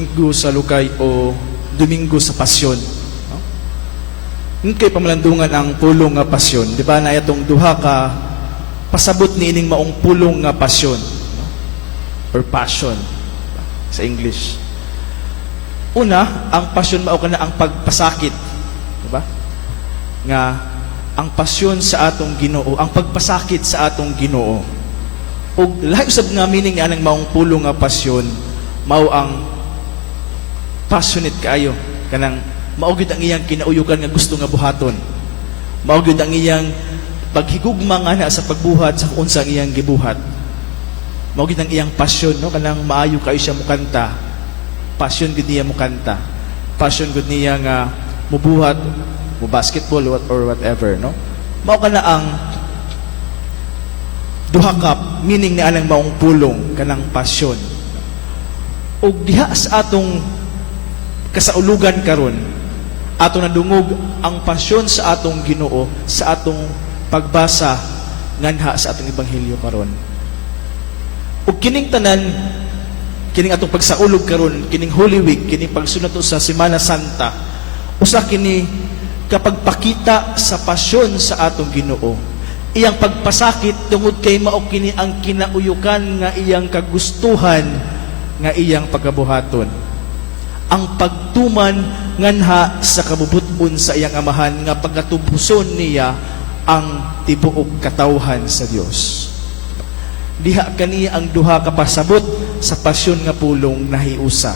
Domingo sa Lukay o Domingo sa Pasyon. No? Yung kay pamalandungan ang pulong nga pasyon. Di ba na itong duha ka pasabot ni ining maong pulong nga pasyon. No? Or passion sa English. Una, ang pasyon mao kana ang pagpasakit. Di ba? Nga ang pasyon sa atong Ginoo, ang pagpasakit sa atong Ginoo. O lahi usab nga meaning anang maong pulong nga pasyon, mao ang passionate kaayo kanang mao gyud ang iyang kinauyukan nga gusto nga buhaton. Mao gyud ang iyang paghigugma nga na sa pagbuhat sa unsa ang iyang gibuhat. Mao gyud ang iyang passion, no, kanang maayo kayo siya mukanta. Passion gyud niya mukanta. Passion gyud niya nga mubuhat, mo basketball or whatever, no. Mao kana ang duha ka meaning ni anang maong pulong kanang passion. Og diha sa atong kasaulugan karon ato nadungog ang pasyon sa atong Ginoo sa atong pagbasa nganha sa atong ebanghelyo karon. Ug kining tanan, kining atong pagsaulog karon, kining Holy Week, kining pagsunod sa Semana Santa, usa kini kapagpakita sa pasyon sa atong Ginoo. Iyang pagpasakit tungod kay mao kini ang kinauyukan nga iyang kagustuhan nga iyang pagabuhaton. Ang pagtuman nganha sa kabubuton sa iyang amahan nga pagatubuson niya ang tibuok katawhan sa Dios. Diha kaniya ang duha ka pasabot sa pasyon nga pulong nahiusa.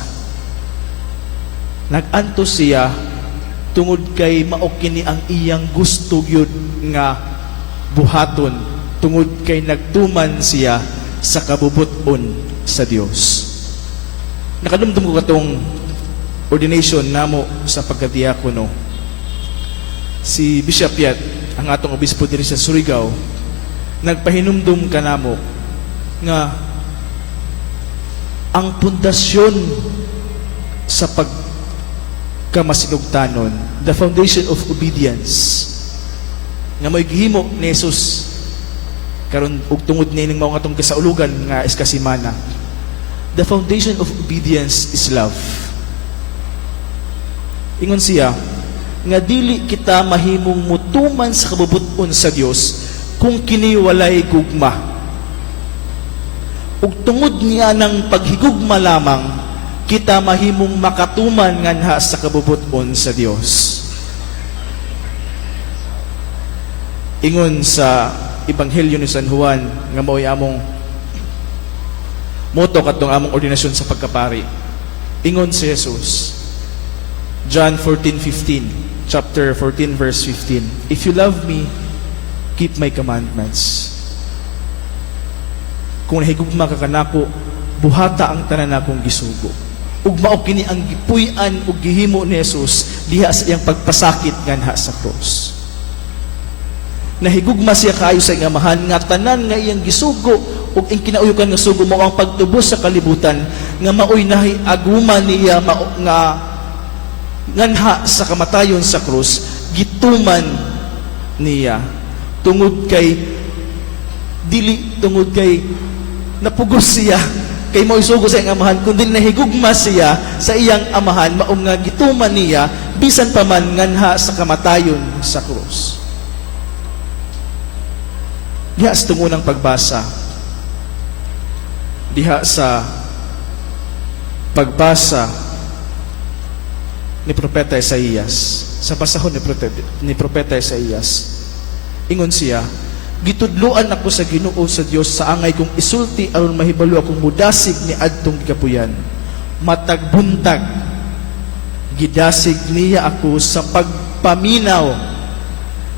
Nagantos siya tungod kay mao kini ang iyang gusto gyud nga buhaton, tungod kay nagtuman siya sa kabubuton sa Dios. Nakadumdum ko katong ordination namo sa pagkadiakono. Si Bishop Yat, ang atong obispo diri sa Surigao, nagpahinumdum kanamo nga ang pundasyon sa pagkamasinugtanon, the foundation of obedience, nga mo'y gihimo ni Jesus karon ug tungod nining mao nga atong kasaulugan nga Eskasimana. The foundation of obedience is love. Ingon siya, nga dili kita mahimong mutuman sa kabubuton sa Dios kung kini walay gugma. Ug tungod niya ng paghigugma lamang, kita mahimong makatuman nganha sa kabubuton sa Dios. Ingon sa Ebanghelyo ni San Juan, nga mao'y among moto katong among ordinasyon sa pagkapari. Ingon si Jesus, John 14:15, chapter 14 verse 15. If you love me, keep my commandments. Kung nahigugma ka kanako, buhata ang tanan akong gisugo. Ug mao kini ang gipuy-an ug gihimo ni Jesus diha sa iyang pagpasakit nganha sa cross. Nahigugma siya kaayo sa iyang amahan nga tanan nga iyang gisugo ug ang kinauyukan nga sugo mao ang pagtubos sa kalibutan nga maoy nahiaguma niya nga nganha sa kamatayon sa krus, gituman niya tungod kay napugos siya kay mao isugo sa iyang amahan, kundi nahigugma siya sa iyang amahan mao nga gituman niya bisan pa man nganha sa kamatayon sa krus. Diha sa tungunang pagbasa, diha sa pagbasa ni Propeta Isaías, sa pasahon ni Propeta Isaías, ingon siya, gitudloan ako sa Ginoo sa Dios sa angay kong isulti aron mahibalo akong mudasig ni adtong gikapuyan. Matag buntag gidasig niya ako sa pagpaminaw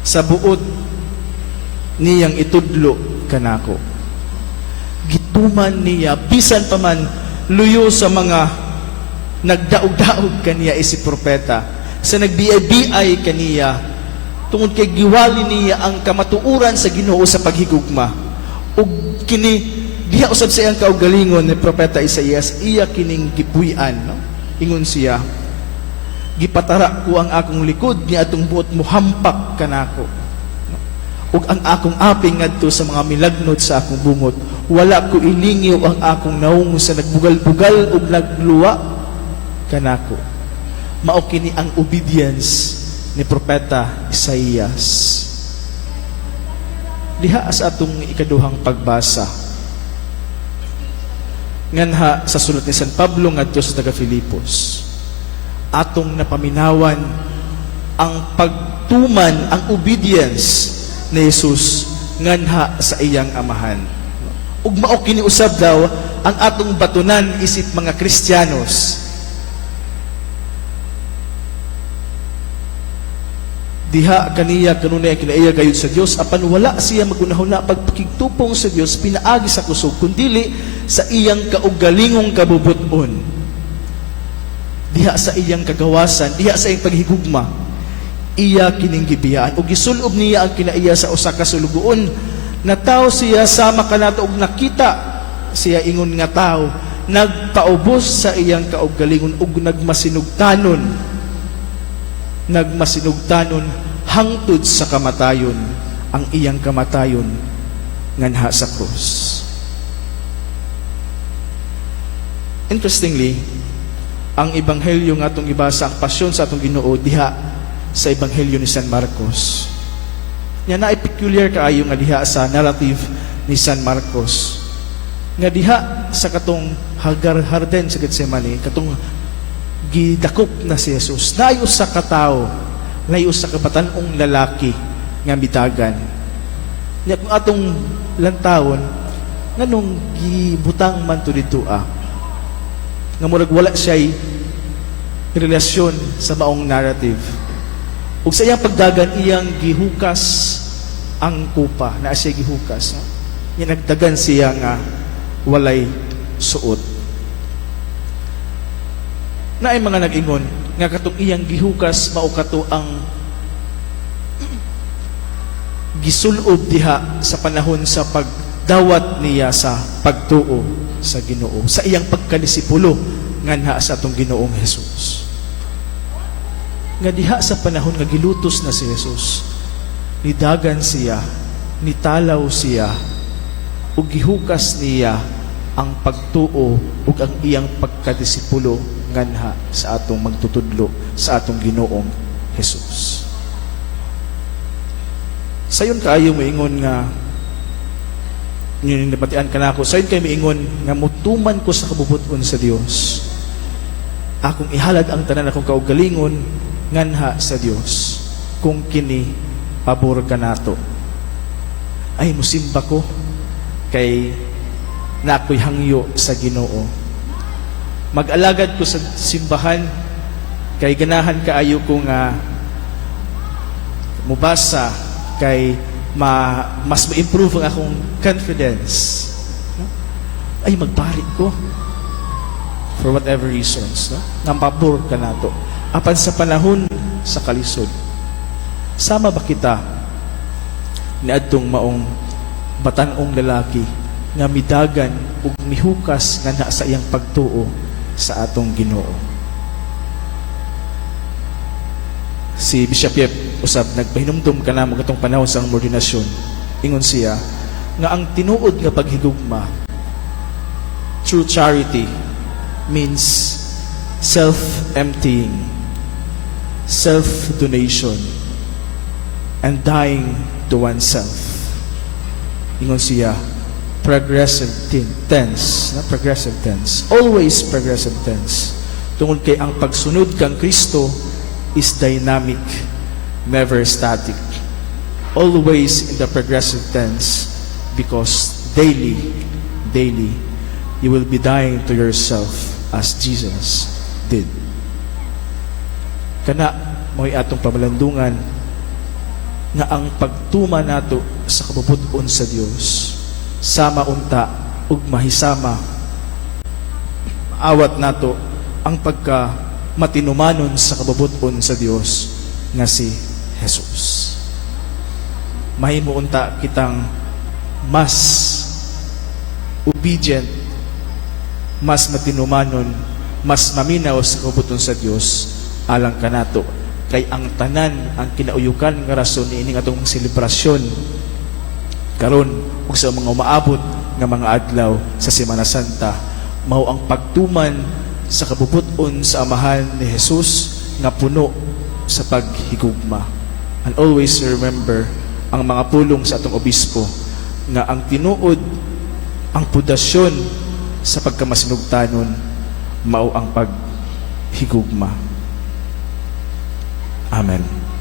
sa buod niyang itudlo kanako. Gituman niya bisan pa man luyo sa mga nagdaog-daog kaniya si propeta, sa nagbiay-biay kaniya tungod kay giwali niya ang kamatuuran sa Ginoo sa paghigugma. Ug kini diha usab sa iyang kaugalingon ni propeta Isaías, iya kining gipuy-an, no? Ingon siya, gipatara ko ang akong likod ni atong buot muhampak kanako, no? Ug ang akong aping ngadto sa mga milagnod sa akong bungot, wala ko ilingiw ang akong naong sa nagbugal-bugal ug nagluwa kanako. Mao kini ang obedience ni propeta Isaías. Diha sa atong ikaduhang pagbasa nganha sa sulat ni San Pablo ngadto sa taga Filipos, atong napaminawan ang pagtuman, ang obedience ni Jesus nganha sa iyang amahan. Ug mao kini usab daw ang atong batunan isip mga Kristiyanos. Diha kaniya kanunay ang kinaiya gayud sa Dios, apan wala siya magunahuna pagpakigtupong sa Dios pinaagi sa kusog, kundili sa iyang kaugalingong kabubuton, diha sa iyang kagawasan, diha sa iyang paghigugma. Iya kining gibiyaan ug gisulob niya ang kinaiya sa usa ka sulugoon. Nataw siya sama kanato ug nakita siya ingon nga tawo, nagpaubos sa iyang kaugalingon ug nagmasinugtanon hangtod sa kamatayon, ang iyang kamatayon nganha sa krus. Interestingly, ang ebanghelyo nga atong ibasa, ang pasyon sa atong Ginoo diha sa ebanghelyo ni San Marcos. Nya na peculiar kaayo nga diha sa narrative ni San Marcos. Nga diha sa katong harden sa Getsemani, katong gidakop na si Jesus, naayos sa katao, naayos sa kabatanong lalaki nga bitagan. Nya kung atong lantawon, nganong gibutang man to dito nga murag wala siya'y relasyon sa maong narrative. Ug sa iyang pagdagan, iyang gihukas ang kupa, na siya gihukas. Nya nagdagan siya nga walay suot. Naay mga nag-ingon nga katong iyang gihukas mao kato ang gisulob diha sa panahon sa pagdawat niya sa pagtuo sa Ginoo, sa iyang pagkadisipulo nganha sa atong Ginoong Hesus. Nga diha sa panahon nga gilutos na si Jesus, nidagan siya, nitalaw siya, ug gihukas niya ang pagtuo ug ang iyang pagkadisipulo nganha sa atong magtutudlo sa atong Ginoong Hesus. Sayon kaayo moingon nga nabatian kanako, sayon kay moingon nga mutuman ko sa kabubuton sa Dios. Akong ihalad ang tanan akong kaugalingon nganha sa Dios. Kung kini pabor kanato, ay musimba ko kay na ako'y hangyo sa Ginoo. Mag-alagad ko sa simbahan kay ganahan kaayo ko nga mubasa kay mas ma-improve ang akong confidence. Ay magbari ko for whatever reasons, no? Nang pabor ka nato apan sa panahon sa kalisod. Sama ba kita niadtong maong batanong lalaki nga midagan ug mihukas nga na sa iyang pagtuo sa atong Ginoo? Si Bishop Yep usab nagpahinumdum kanamo katong panahon sa ordinasyon. Ingon siya nga ang tinuod nga paghigugma, true charity, means self-emptying, self-donation, and dying to oneself. Ingon siya, progressive tense, na progressive tense, always progressive tense. Tungod kay ang pagsunod kang Kristo is dynamic, never static. Always in the progressive tense, because daily, you will be dying to yourself as Jesus did. Kana mo'y atong pamalandungan nga ang pagtuma nato sa kabubuton sa Dios, sama unta ug mahisama awat nato ang pagka matinumanon sa kabubuton sa Dios nga si Jesus. Mahimo unta kitang mas obedient, mas matinumanon, mas maminaw sa kabubuton sa Dios alang kanato. Kay ang tanan, ang kinauyukan nga rason ining atong selebrasyon karon ug sa mga umaabot nga mga adlaw sa Semana Santa, mao ang pagtuman sa kabubuton sa amahan ni Jesus nga puno sa paghigugma. And always remember ang mga pulong sa atong obispo nga ang tinuod, ang pundasyon sa pagkamasinugtanon mao ang paghigugma. Amen.